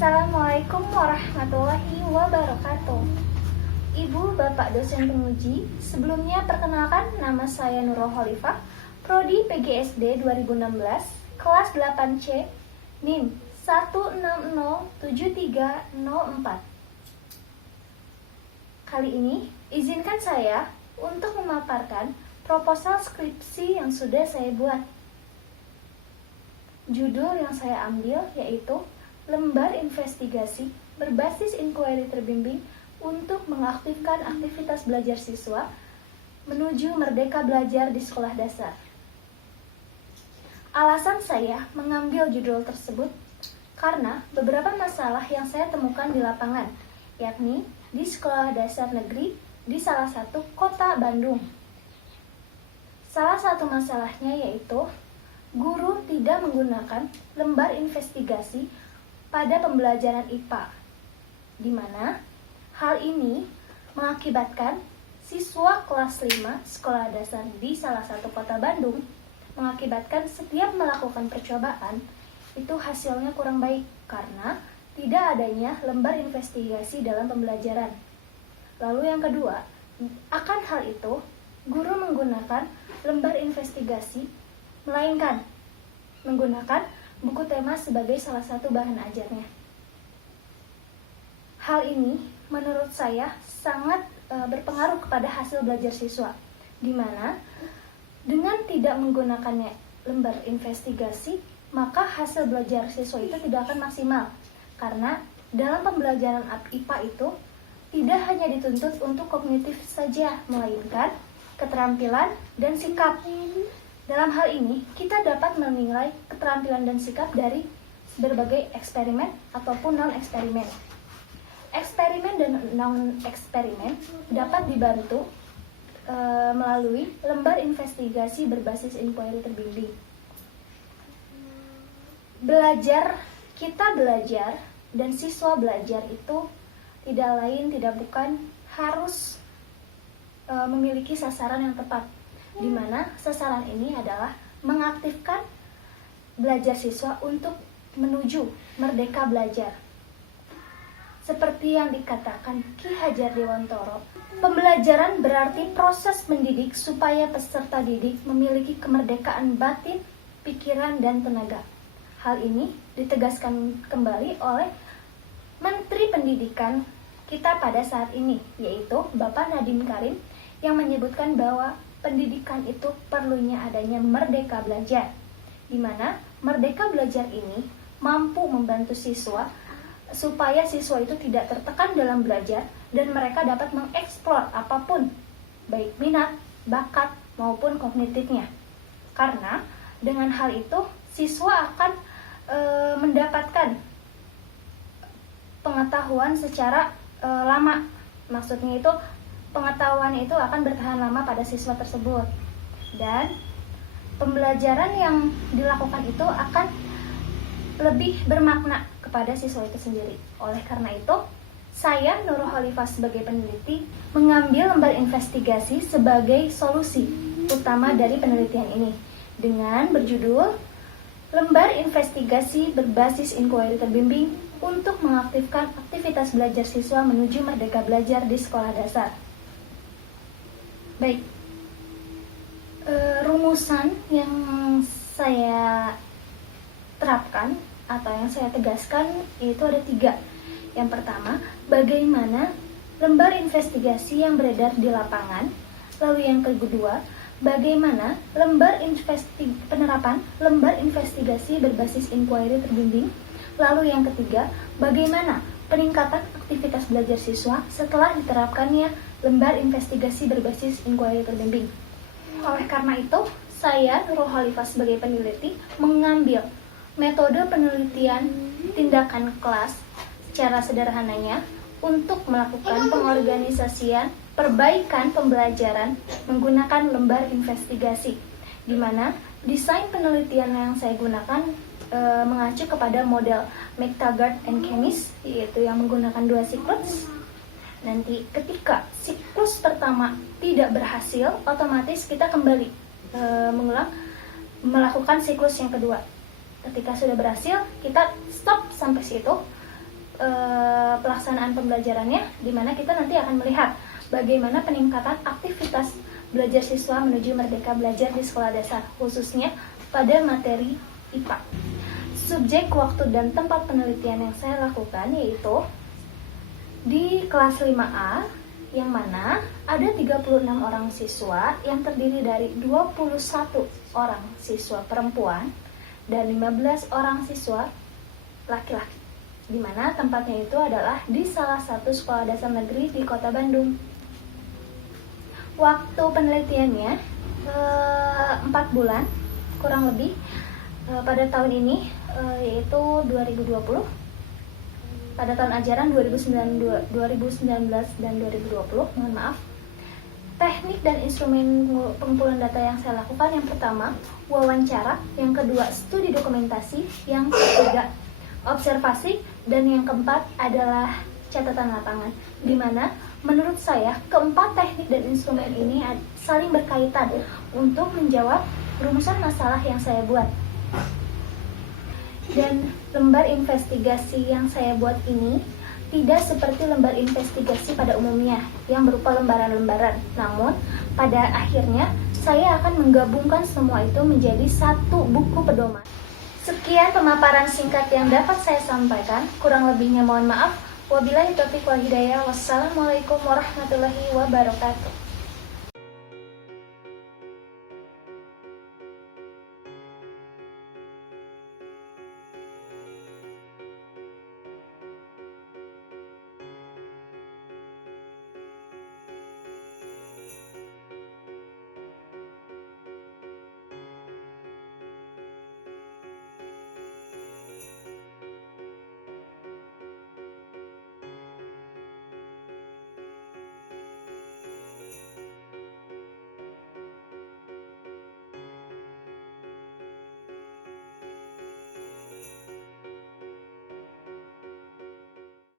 Assalamualaikum warahmatullahi wabarakatuh. Ibu, Bapak dosen penguji, sebelumnya perkenalkan nama saya Nurul Khalifah, Prodi PGSD 2016, kelas 8C, NIM 1607304. Kali ini, izinkan saya untuk memaparkan proposal skripsi yang sudah saya buat. Judul yang saya ambil yaitu Lembar Investigasi Berbasis Inquiry Terbimbing untuk mengaktifkan aktivitas belajar siswa menuju merdeka belajar di sekolah dasar. Alasan saya mengambil judul tersebut karena beberapa masalah yang saya temukan di lapangan, yakni di sekolah dasar negeri di salah satu kota Bandung. Salah satu masalahnya yaitu guru tidak menggunakan lembar investigasi pada pembelajaran IPA, di mana hal ini mengakibatkan siswa kelas 5 sekolah dasar di salah satu kota Bandung mengakibatkan setiap melakukan percobaan itu hasilnya kurang baik karena tidak adanya lembar investigasi dalam pembelajaran. Lalu yang kedua, akan hal itu guru menggunakan lembar investigasi melainkan menggunakan buku tema sebagai salah satu bahan ajarnya. Hal ini menurut saya sangat berpengaruh kepada hasil belajar siswa, di mana dengan tidak menggunakannya lembar investigasi, maka hasil belajar siswa itu tidak akan maksimal. Karena dalam pembelajaran IPA itu tidak hanya dituntut untuk kognitif saja, melainkan keterampilan dan sikap. Dalam hal ini, kita dapat menilai keterampilan dan sikap dari berbagai eksperimen ataupun non-eksperimen. Eksperimen dan non-eksperimen dapat dibantu melalui lembar investigasi berbasis inquiry terbimbing. Kita belajar dan siswa belajar itu tidak lain tidak bukan harus memiliki sasaran yang tepat, di mana sasaran ini adalah mengaktifkan belajar siswa untuk menuju merdeka belajar. Seperti yang dikatakan Ki Hajar Dewantoro, pembelajaran berarti proses mendidik supaya peserta didik memiliki kemerdekaan batin, pikiran, dan tenaga. Hal ini ditegaskan kembali oleh Menteri Pendidikan kita pada saat ini, yaitu Bapak Nadiem Karim, yang menyebutkan bahwa pendidikan itu perlunya adanya merdeka belajar, di mana merdeka belajar ini mampu membantu siswa supaya siswa itu tidak tertekan dalam belajar dan mereka dapat mengeksplor apapun, baik minat, bakat, maupun kognitifnya. Karena dengan hal itu siswa akan mendapatkan pengetahuan secara lama. Maksudnya itu pengetahuan itu akan bertahan lama pada siswa tersebut, dan pembelajaran yang dilakukan itu akan lebih bermakna kepada siswa itu sendiri. Oleh karena itu, saya Nurul Khalifah sebagai peneliti mengambil lembar investigasi sebagai solusi utama dari penelitian ini dengan berjudul Lembar Investigasi Berbasis Inquiry Terbimbing untuk mengaktifkan aktivitas belajar siswa menuju merdeka belajar di sekolah dasar. Baik, rumusan yang saya terapkan atau yang saya tegaskan itu ada 3. Yang pertama, bagaimana lembar investigasi yang beredar di lapangan. Lalu yang kedua, bagaimana penerapan lembar investigasi berbasis inquiry terbimbing. Lalu yang ketiga, bagaimana peningkatan aktivitas belajar siswa setelah diterapkannya lembar investigasi berbasis inquiry terbimbing. Oleh karena itu, saya Nurul Khalifah sebagai peneliti mengambil metode penelitian tindakan kelas secara sederhananya untuk melakukan pengorganisasian perbaikan pembelajaran menggunakan lembar investigasi, di mana desain penelitian yang saya gunakan mengacu kepada model McTaggart and Keynes, yaitu yang menggunakan 2 siklus. Nanti ketika siklus pertama tidak berhasil, otomatis kita kembali melakukan siklus yang kedua. Ketika sudah berhasil, kita stop sampai situ, pelaksanaan pembelajarannya, di mana kita nanti akan melihat bagaimana peningkatan aktivitas belajar siswa menuju merdeka belajar di sekolah dasar, khususnya pada materi IPA. Subjek, waktu, dan tempat penelitian yang saya lakukan yaitu di kelas 5A, yang mana ada 36 orang siswa yang terdiri dari 21 orang siswa perempuan dan 15 orang siswa laki-laki, di mana tempatnya itu adalah di salah satu sekolah dasar negeri di Kota Bandung. Waktu penelitiannya 4 bulan kurang lebih pada tahun ini, yaitu 2020, pada tahun ajaran 2019 dan 2020, mohon maaf. Teknik dan instrumen pengumpulan data yang saya lakukan, yang pertama wawancara, yang kedua studi dokumentasi, yang ketiga observasi, dan yang keempat adalah catatan lapangan, di mana menurut saya keempat teknik dan instrumen ini saling berkaitan untuk menjawab rumusan masalah yang saya buat. Dan lembar investigasi yang saya buat ini tidak seperti lembar investigasi pada umumnya yang berupa lembaran-lembaran, namun pada akhirnya saya akan menggabungkan semua itu menjadi satu buku pedoman. Sekian pemaparan singkat yang dapat saya sampaikan, kurang lebihnya mohon maaf. Wabillahi taufiq wal hidayah. Wassalamualaikum warahmatullahi wabarakatuh.